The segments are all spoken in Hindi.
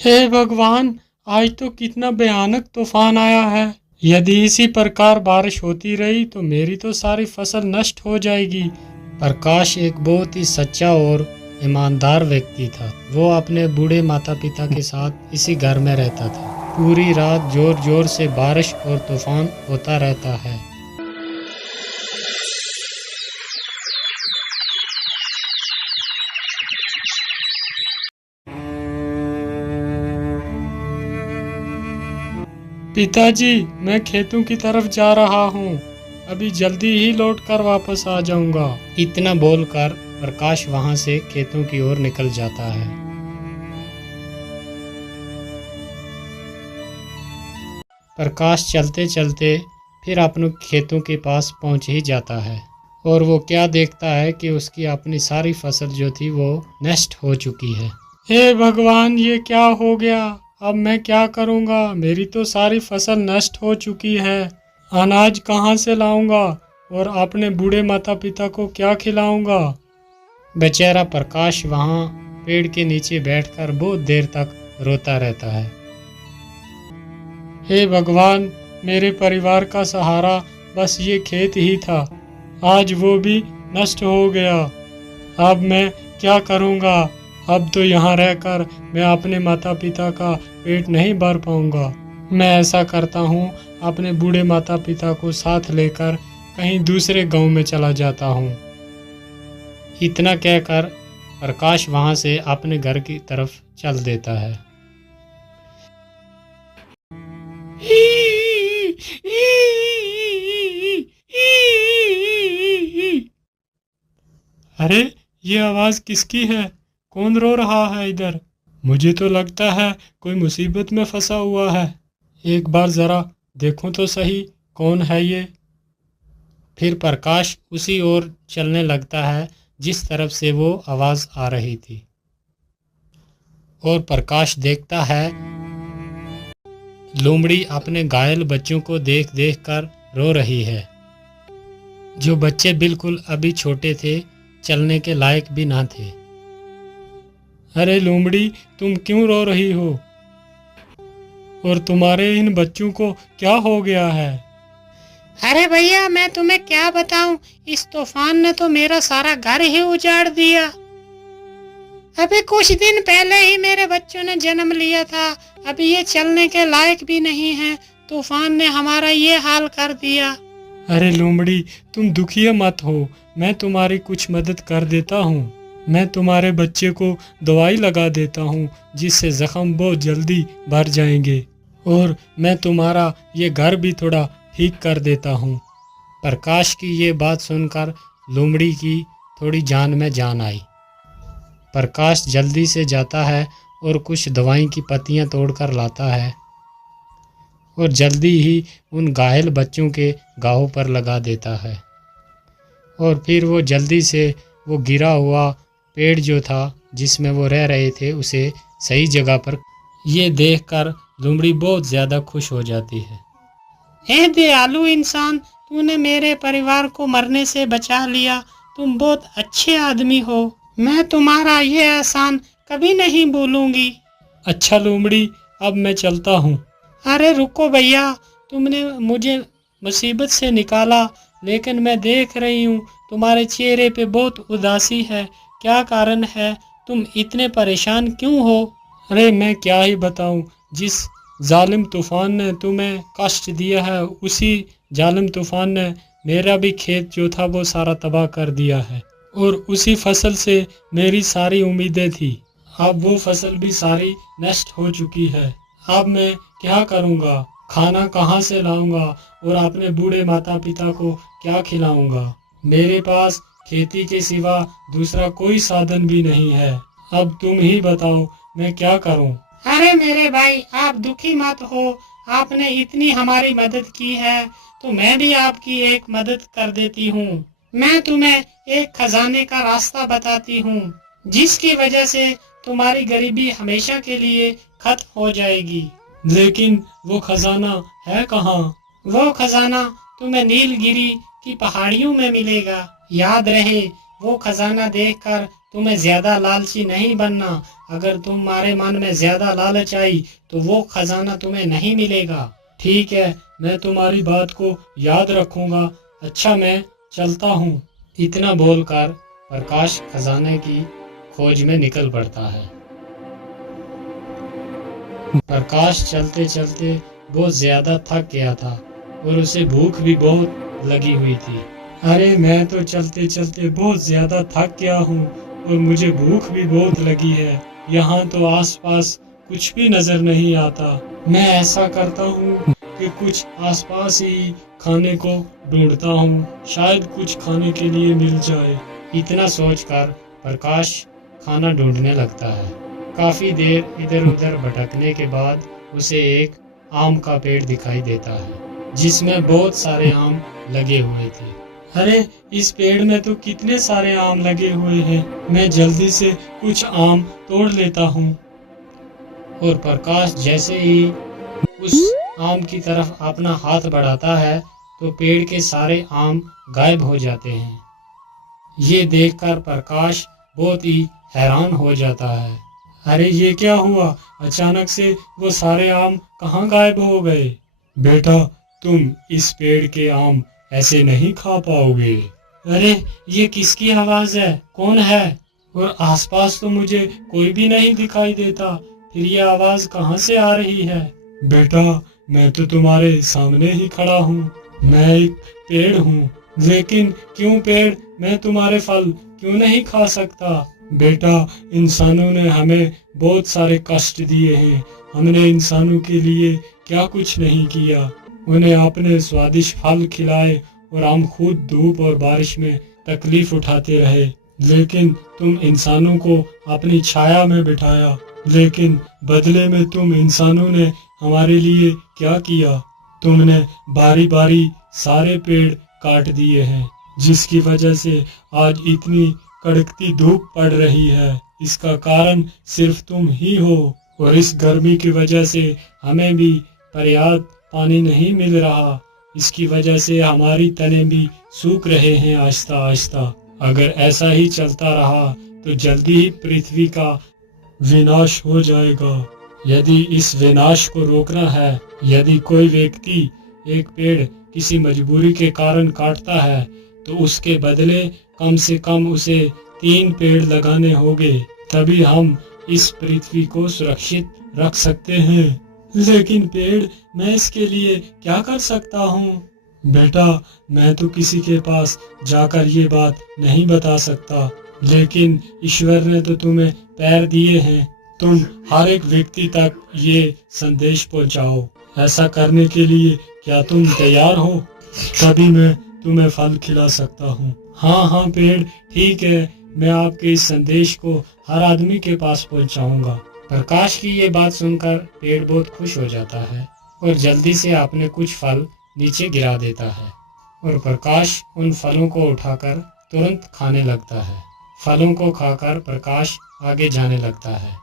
हे भगवान, आज तो कितना भयानक तूफान आया है। यदि इसी प्रकार बारिश होती रही तो मेरी तो सारी फसल नष्ट हो जाएगी। प्रकाश एक बहुत ही सच्चा और ईमानदार व्यक्ति था। वो अपने बूढ़े माता पिता के साथ इसी घर में रहता था। पूरी रात जोर जोर से बारिश और तूफान होता रहता है। पिताजी, मैं खेतों की तरफ जा रहा हूँ। अभी जल्दी ही लौट कर वापस आ जाऊंगा। इतना बोलकर प्रकाश वहां से खेतों की ओर निकल जाता है। प्रकाश चलते चलते फिर अपने खेतों के पास पहुंच ही जाता है और वो क्या देखता है कि उसकी अपनी सारी फसल जो थी वो नष्ट हो चुकी है। हे भगवान, ये क्या हो गया? अब मैं क्या करूंगा? मेरी तो सारी फसल नष्ट हो चुकी है। अनाज कहाँ से लाऊंगा और अपने बूढ़े माता पिता को क्या खिलाऊंगा? बेचारा प्रकाश वहाँ पेड़ के नीचे बैठकर बहुत देर तक रोता रहता है। हे भगवान, मेरे परिवार का सहारा बस ये खेत ही था। आज वो भी नष्ट हो गया। अब मैं क्या करूंगा? अब तो यहाँ रहकर मैं अपने माता पिता का पेट नहीं भर पाऊंगा। मैं ऐसा करता हूँ, अपने बूढ़े माता पिता को साथ लेकर कहीं दूसरे गांव में चला जाता हूँ। इतना कहकर प्रकाश वहां से अपने घर की तरफ चल देता है। अरे, ये आवाज किसकी है? कौन रो रहा है इधर? मुझे तो लगता है कोई मुसीबत में फंसा हुआ है। एक बार जरा देखूं तो सही, कौन है ये? फिर प्रकाश उसी ओर चलने लगता है जिस तरफ से वो आवाज आ रही थी और प्रकाश देखता है लोमड़ी अपने घायल बच्चों को देख देख कर रो रही है। जो बच्चे बिल्कुल अभी छोटे थे, चलने के लायक भी ना थे। अरे लोमड़ी, तुम क्यों रो रही हो? और तुम्हारे इन बच्चों को क्या हो गया है? अरे भैया, मैं तुम्हें क्या बताऊं, इस तूफान ने तो मेरा सारा घर ही उजाड़ दिया। अभी कुछ दिन पहले ही मेरे बच्चों ने जन्म लिया था। अभी ये चलने के लायक भी नहीं है। तूफान ने हमारा ये हाल कर दिया। अरे लोमड़ी, तुम दुखी मत हो। मैं तुम्हारी कुछ मदद कर देता हूँ। मैं तुम्हारे बच्चे को दवाई लगा देता हूँ जिससे जख्म बहुत जल्दी भर जाएंगे, और मैं तुम्हारा ये घर भी थोड़ा ठीक कर देता हूँ। प्रकाश की ये बात सुनकर लोमड़ी की थोड़ी जान में जान आई। प्रकाश जल्दी से जाता है और कुछ दवाई की पत्तियाँ तोड़कर लाता है और जल्दी ही उन घायल बच्चों के घावों पर लगा देता है। और फिर वो जल्दी से वो गिरा हुआ पेड़ जो था जिसमें वो रह रहे थे उसे सही जगह पर, ये देखकर लोमड़ी बहुत ज़्यादा खुश हो जाती है। हे दयालु इंसान, तूने मेरे परिवार को मरने से बचा लिया। तुम बहुत अच्छे आदमी हो। मैं तुम्हारा ये एहसान कभी नहीं भूलूंगी। अच्छा लोमड़ी, अब मैं चलता हूँ। अरे रुको भैया, तुमने मुझे मुसीबत से निकाला, लेकिन मैं देख रही हूँ तुम्हारे चेहरे पे बहुत उदासी है। क्या कारण है? तुम इतने परेशान क्यों हो? अरे मैं क्या ही बताऊँ, जिस जालिम तूफान ने तुम्हें कष्ट दिया है, उसी जालिम तूफान ने मेरा भी खेत जो था वो सारा तबाह कर दिया है, और उसी फसल से मेरी सारी उम्मीदें थी। अब वो फसल भी सारी नष्ट हो चुकी है। अब मैं क्या करूँगा? खाना कहाँ से लाऊंगा और अपने बूढ़े माता पिता को क्या खिलाऊंगा? मेरे पास खेती के सिवा दूसरा कोई साधन भी नहीं है। अब तुम ही बताओ, मैं क्या करूं? अरे मेरे भाई, आप दुखी मत हो। आपने इतनी हमारी मदद की है तो मैं भी आपकी एक मदद कर देती हूँ। मैं तुम्हें एक खजाने का रास्ता बताती हूँ जिसकी वजह से तुम्हारी गरीबी हमेशा के लिए खत्म हो जाएगी। लेकिन वो खजाना है कहाँ? वो खजाना तुम्हें नीलगिरी की पहाड़ियों में मिलेगा। याद रहे, वो खजाना देखकर तुम्हें ज्यादा लालची नहीं बनना। अगर तुम्हारे मन में ज्यादा लालच आई तो वो खजाना तुम्हें नहीं मिलेगा। ठीक है, मैं तुम्हारी बात को याद रखूंगा। अच्छा, मैं चलता हूँ। इतना बोलकर प्रकाश खजाने की खोज में निकल पड़ता है। प्रकाश चलते चलते बहुत ज्यादा थक गया था और उसे भूख भी बहुत लगी हुई थी। अरे, मैं तो चलते चलते बहुत ज्यादा थक गया हूँ और मुझे भूख भी बहुत लगी है। यहाँ तो आसपास कुछ भी नजर नहीं आता। मैं ऐसा करता हूँ कि कुछ आसपास ही खाने को ढूंढता हूँ, शायद कुछ खाने के लिए मिल जाए। इतना सोचकर प्रकाश खाना ढूंढने लगता है। काफी देर इधर उधर भटकने के बाद उसे एक आम का पेड़ दिखाई देता है जिसमें बहुत सारे आम लगे हुए थे। अरे, इस पेड़ में तो कितने सारे आम लगे हुए हैं। मैं जल्दी से कुछ आम तोड़ लेता हूँ। और प्रकाश जैसे ही उस आम की तरफ अपना हाथ बढ़ाता है तो पेड़ के सारे आम गायब हो जाते हैं। ये देखकर प्रकाश बहुत ही हैरान हो जाता है। अरे, ये क्या हुआ? अचानक से वो सारे आम कहाँ गायब हो गए? बेटा, तुम इस पेड़ के आम ऐसे नहीं खा पाओगे। अरे, ये किसकी आवाज है? कौन है? और आसपास तो मुझे कोई भी नहीं दिखाई देता, फिर ये आवाज कहाँ से आ रही है? बेटा, मैं तो तुम्हारे सामने ही खड़ा हूँ। मैं एक पेड़ हूँ, लेकिन क्यों पेड़? मैं तुम्हारे फल क्यों नहीं खा सकता? बेटा, इंसानों ने हमें बहुत सारे कष्ट दिए हैं। हमने इंसानों के लिए क्या कुछ नहीं किया। उन्हें आपने स्वादिष्ट फल खिलाए और हम खुद धूप और बारिश में तकलीफ उठाते रहे, लेकिन तुम इंसानों को अपनी छाया में बिठाया। लेकिन बदले में तुम इंसानों ने हमारे लिए क्या किया? तुमने बारी बारी सारे पेड़ काट दिए हैं, जिसकी वजह से आज इतनी कड़कती धूप पड़ रही है। इसका कारण सिर्फ तुम ही हो। और इस गर्मी की वजह से हमें भी पर्याप्त पानी नहीं मिल रहा। इसकी वजह से हमारी तने भी सूख रहे हैं आहिस्ता आहिस्ता। अगर ऐसा ही चलता रहा तो जल्दी ही पृथ्वी का विनाश हो जाएगा। यदि इस विनाश को रोकना है, यदि कोई व्यक्ति एक पेड़ किसी मजबूरी के कारण काटता है तो उसके बदले कम से कम उसे 3 पेड़ लगाने होंगे, तभी हम इस पृथ्वी को सुरक्षित रख सकते हैं। लेकिन पेड़, मैं इसके लिए क्या कर सकता हूँ? बेटा, मैं तो किसी के पास जाकर ये बात नहीं बता सकता, लेकिन ईश्वर ने तो तुम्हें पैर दिए हैं। तुम हर एक व्यक्ति तक ये संदेश पहुंचाओ। ऐसा करने के लिए क्या तुम तैयार हो? तभी मैं तुम्हें फल खिला सकता हूँ। हाँ हाँ पेड़, ठीक है, मैं आपके इस संदेश को हर आदमी के पास पहुंचाऊंगा। प्रकाश की ये बात सुनकर पेड़ बहुत खुश हो जाता है और जल्दी से अपने कुछ फल नीचे गिरा देता है और प्रकाश उन फलों को उठाकर तुरंत खाने लगता है। फलों को खाकर प्रकाश आगे जाने लगता है।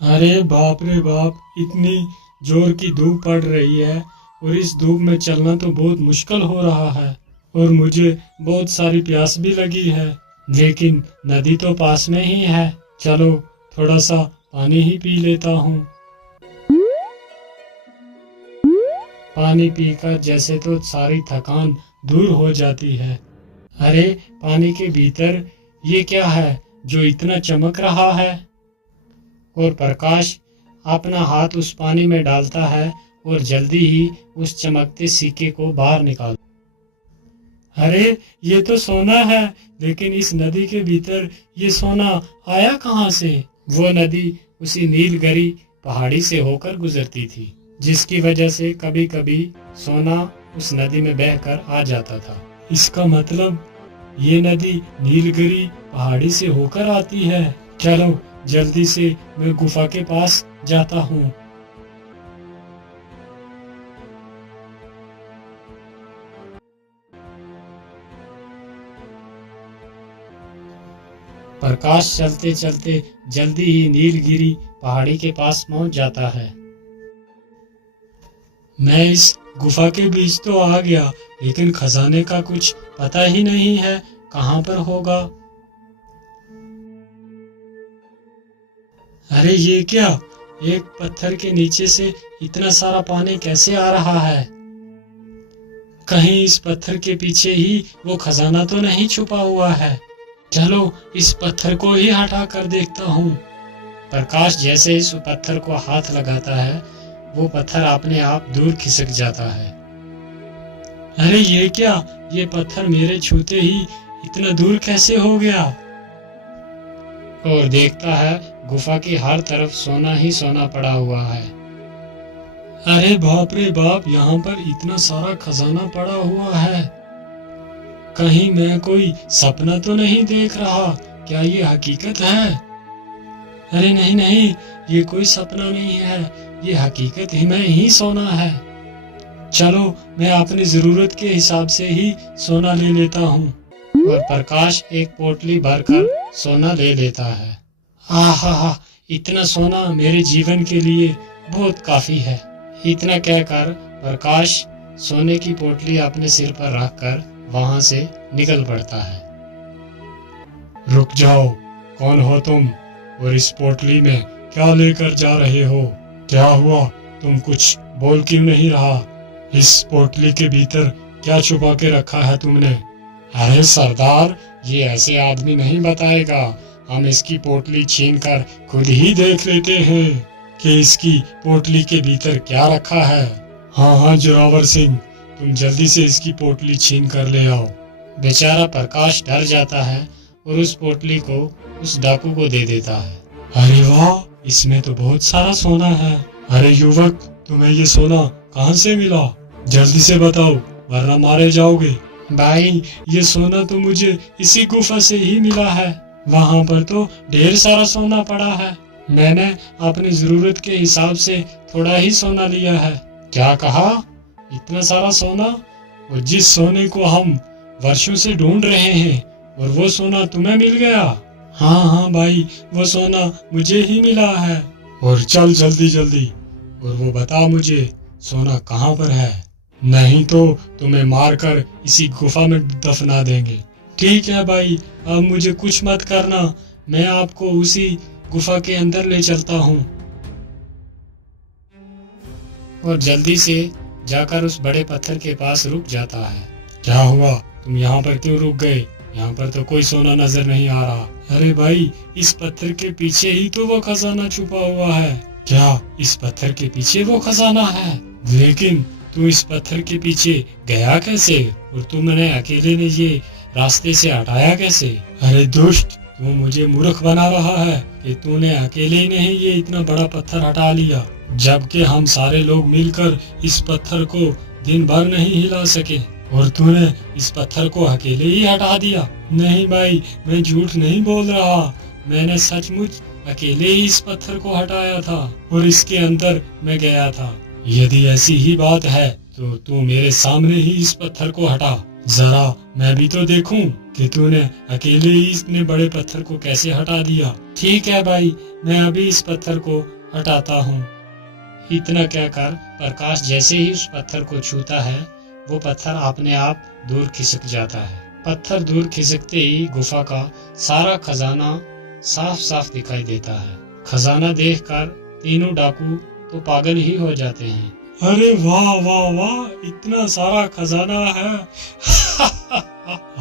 अरे बाप रे बाप, इतनी जोर की धूप पड़ रही है और इस धूप में चलना तो बहुत मुश्किल हो रहा है और मुझे बहुत सारी प्यास भी लगी है, लेकिन नदी तो पास में ही है। चलो थोड़ा सा पानी ही पी लेता हूँ। पानी पीकर जैसे तो सारी थकान दूर हो जाती है। अरे, पानी के भीतर ये क्या है जो इतना चमक रहा है? और प्रकाश अपना हाथ उस पानी में डालता है और जल्दी ही उस चमकते सिक्के को बाहर निकाल। अरे, ये तो सोना है, लेकिन इस नदी के भीतर ये सोना आया कहाँ से? वो नदी उसी नीलगिरी पहाड़ी से होकर गुजरती थी, जिसकी वजह से कभी कभी सोना उस नदी में बहकर आ जाता था। इसका मतलब ये नदी नीलगिरी पहाड़ी से होकर आती है। चलो जल्दी से मैं गुफा के पास जाता हूँ। प्रकाश चलते चलते जल्दी ही नीलगिरी पहाड़ी के पास पहुंच जाता है। मैं इस गुफा के बीच तो आ गया, लेकिन खजाने का कुछ पता ही नहीं है कहाँ पर होगा। अरे ये क्या, एक पत्थर के नीचे से इतना सारा पानी कैसे आ रहा है? कहीं इस पत्थर के पीछे ही वो खजाना तो नहीं छुपा हुआ है। चलो इस पत्थर को ही हटा कर देखता हूँ। प्रकाश जैसे इस पत्थर को हाथ लगाता है, वो पत्थर अपने आप दूर खिसक जाता है। अरे ये क्या, ये पत्थर मेरे छूते ही इतना दूर कैसे हो गया? और देखता है गुफा की हर तरफ सोना ही सोना पड़ा हुआ है। अरे बाप रे बाप, यहाँ पर इतना सारा खजाना पड़ा हुआ है। कहीं मैं कोई सपना तो नहीं देख रहा? क्या ये हकीकत है? अरे नहीं नहीं, ये कोई सपना नहीं है, ये हकीकत ही में ही सोना है। चलो मैं अपनी जरूरत के हिसाब से ही सोना ले लेता हूँ। और प्रकाश एक पोटली भरकर सोना ले लेता है। आहा, इतना सोना मेरे जीवन के लिए बहुत काफी है। इतना कहकर प्रकाश सोने की पोटली अपने सिर पर रखकर वहां से निकल पड़ता है। रुक जाओ, कौन हो तुम और इस पोटली में क्या लेकर जा रहे हो? क्या हुआ, तुम कुछ बोल क्यों नहीं रहा? इस पोटली के भीतर क्या छुपा के रखा है तुमने? अरे सरदार, ये ऐसे आदमी नहीं बताएगा। हम इसकी पोटली छीनकर खुद ही देख लेते हैं कि इसकी पोटली के भीतर क्या रखा है। हाँ जोरावर सिंह, तुम जल्दी से इसकी पोटली छीन कर ले आओ। बेचारा प्रकाश डर जाता है और उस पोटली को उस डाकू को दे देता है। अरे वाह, इसमें तो बहुत सारा सोना है। अरे युवक, तुम्हें ये सोना कहाँ से मिला? जल्दी से बताओ, वरना मारे जाओगे। भाई, ये सोना तो मुझे इसी गुफा से ही मिला है। वहाँ पर तो ढेर सारा सोना पड़ा है। मैंने अपनी जरूरत के हिसाब से थोड़ा ही सोना लिया है। क्या कहा? इतना सारा सोना? और जिस सोने को हम वर्षों से ढूंढ रहे हैं, और वो सोना तुम्हें मिल गया? हाँ भाई, वो सोना मुझे ही मिला है। और चल जल्दी जल्दी, और वो बता मुझे सोना कहाँ पर है, नहीं तो तुम्हें मारकर इसी गुफा में दफना देंगे। ठीक है भाई, अब मुझे कुछ मत करना, मैं आपको उसी गुफा के अंदर ले चलता हूँ। और जल्दी से जाकर उस बड़े पत्थर के पास रुक जाता है। क्या हुआ, तुम यहाँ पर क्यों रुक गए? यहाँ पर तो कोई सोना नजर नहीं आ रहा। अरे भाई, इस पत्थर के पीछे ही तो वो खजाना छुपा हुआ है। क्या इस पत्थर के पीछे वो खजाना है? लेकिन तू इस पत्थर के पीछे गया कैसे, और तुमने अकेले ने ये रास्ते से हटाया कैसे? अरे दुष्ट, तू मुझे मूर्ख बना रहा है कि तूने अकेले ही नहीं ये इतना बड़ा पत्थर हटा लिया, जबकि हम सारे लोग मिलकर इस पत्थर को दिन भर नहीं हिला सके, और तूने इस पत्थर को अकेले ही हटा दिया। नहीं भाई, मैं झूठ नहीं बोल रहा, मैंने सचमुच अकेले ही इस पत्थर को हटाया था और इसके अंदर मैं गया था। यदि ऐसी ही बात है तो तू मेरे सामने ही इस पत्थर को हटा, जरा मैं भी तो देखूं कि तूने अकेले ही इतने बड़े पत्थर को कैसे हटा दिया। ठीक है भाई, मैं अभी इस पत्थर को हटाता हूँ। इतना कहकर प्रकाश जैसे ही उस पत्थर को छूता है, वो पत्थर अपने आप दूर खिसक जाता है। पत्थर दूर खिसकते ही गुफा का सारा खजाना साफ साफ दिखाई देता है। खजाना देखकर तीनों डाकू तो पागल ही हो जाते हैं। अरे वाह वाह वाह, इतना सारा खजाना है।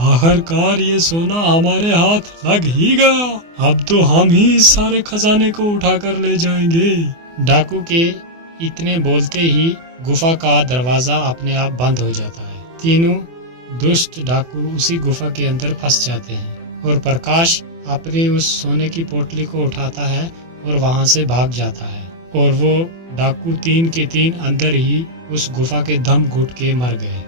आखिरकार ये सोना हमारे हाथ लग ही गया। अब तो हम ही इस सारे खजाने को उठाकर ले जाएंगे। डाकू के इतने बोलते ही गुफा का दरवाजा अपने आप बंद हो जाता है। तीनों दुष्ट डाकू उसी गुफा के अंदर फंस जाते हैं और प्रकाश अपनी उस सोने की पोटली को उठाता है और वहां से भाग जाता है। और वो डाकू तीन के तीन अंदर ही उस गुफा के दम घुट के मर गए।